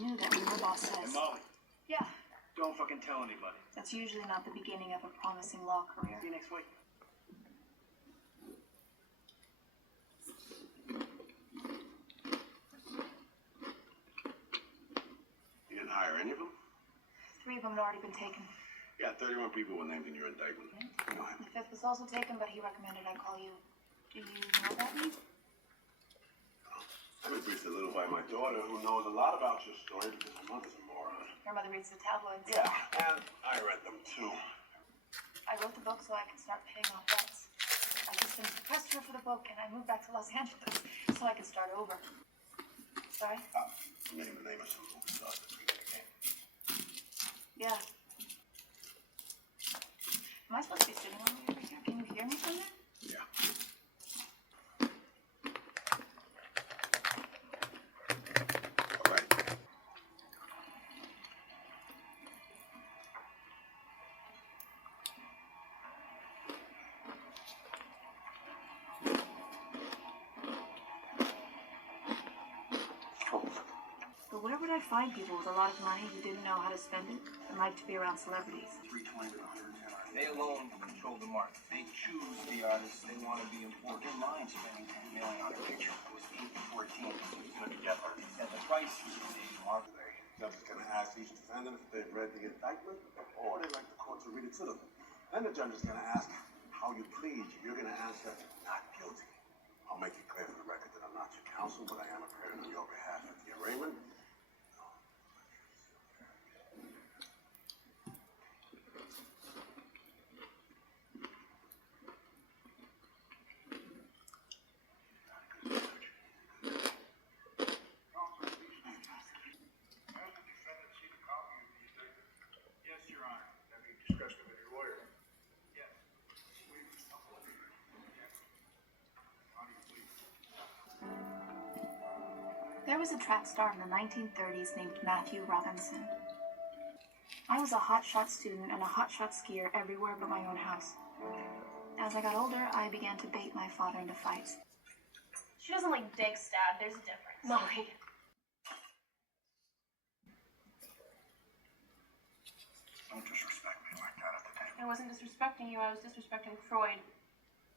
knew that when your boss says... Hey, Molly. Yeah. Don't fucking tell anybody. That's usually not the beginning of a promising law career. See you next week. You didn't hire any of them? 3 of them had already been taken. Yeah, 31 people were named in your indictment. You know him. The 5th was also taken, but he recommended I call you. Do you know that name? I've been briefed a little by my daughter, who knows a lot about your story because her mother's a moron. Your mother reads the tabloids. Yeah, and I read them too. I wrote the book so I could start paying off debts. I just finished the press tour for the book, and I moved back to Los Angeles so I could start over. Sorry? Name the name of some movie stars that we got again. Yeah. Am I supposed to be sitting on over here? Can you hear me from there? Yeah. All right. But where would I find people with a lot of money who didn't know how to spend it and liked to be around celebrities? 320 to 110. They alone control the market. They choose the artists they want to be important. Their mind spending 10 million on a picture. It was 8 to 14. It's going to be different. And the price is the market. The judge is going to ask each defendant if they've read the indictment or they'd like the court to read it to them. Then the judge is going to ask how you plead. You're going to answer not guilty. I'll make it clear for the record that I'm not your counsel, but I am appearing on your behalf at the arraignment. There was a track star in the 1930s named Matthew Robinson. I was a hotshot student and a hotshot skier everywhere but my own house. As I got older, I began to bait my father into fights. She doesn't like dick stab. There's a difference. Molly. Don't disrespect me like that at the table. I wasn't disrespecting you. I was disrespecting Freud.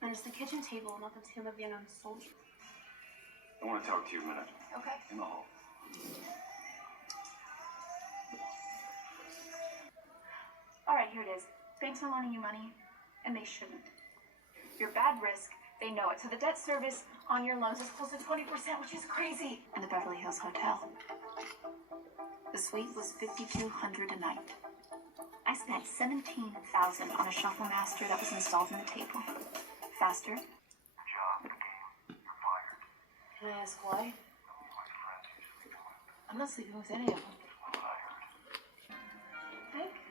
And it's the kitchen table, not the tomb of the unknown soldier. I want to talk to you a minute. Okay. In the hall. All right, here it is. Banks are loaning you money, and they shouldn't. You're bad risk. They know it. So the debt service on your loans is close to 20%, which is crazy. In the Beverly Hills Hotel. The suite was $5,200 a night. I spent $17,000 on a shuffle master that was installed in the table. Faster. Can I ask why? I'm not sleeping with any of them.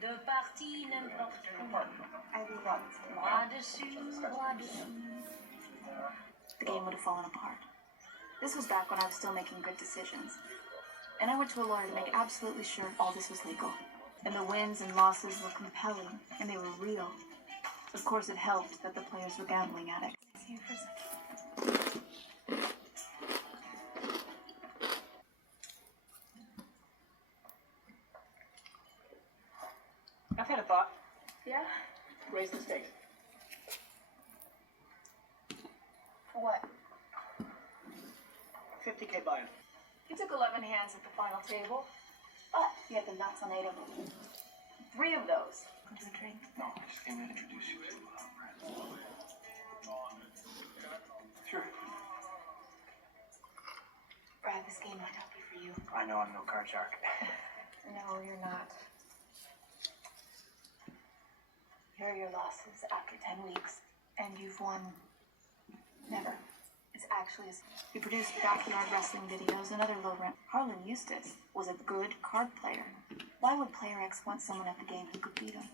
De partie n'importe quoi. I loved it. Bras dessus, bras dessous. The game would have fallen apart. This was back when I was still making good decisions. And I went to a lawyer to make absolutely sure all this was legal. And the wins and losses were compelling, and they were real. Of course, it helped that the players were gambling addicts. See you for a second. I've had a thought. Yeah? Raise the stakes. For what? 50K buy-in. You took 11 hands at the final table, but you had the nuts on 8 of them. 3 of those. Want to drink? No, I just came to introduce you to friends. Sure. Brad, this game might not be for you. I know I'm no card shark. No, you're not. Here are your losses after 10 weeks, and you've won. Never. It's actually he produced backyard wrestling videos and other low-rent. Harlan Eustace was a good card player. Why would Player X want someone at the game who could beat him?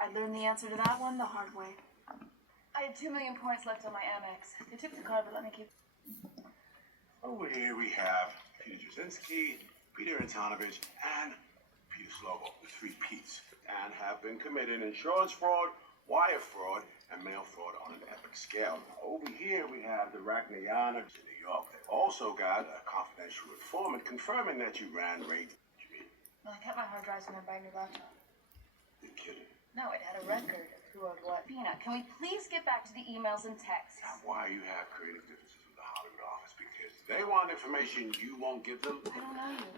I learned the answer to that one the hard way. I had 2 million points left on my Amex. They took the card, but let me keep... Over here we have Peter Jasinski, Peter Antonovich, and Peter Slovo, the 3 Ps, and have been committing insurance fraud, wire fraud, and mail fraud on an epic scale. Over here, we have the Ragnayana in New York. They've also got a confidential informant confirming that you ran raids. Well, I kept my hard drives in my brand new laptop. You're kidding. No, it had a record of who owed what. Bina, can we please get back to the emails and texts? Now, why you have creative differences with the Hollywood office? Because they want information you won't give them. I don't know you.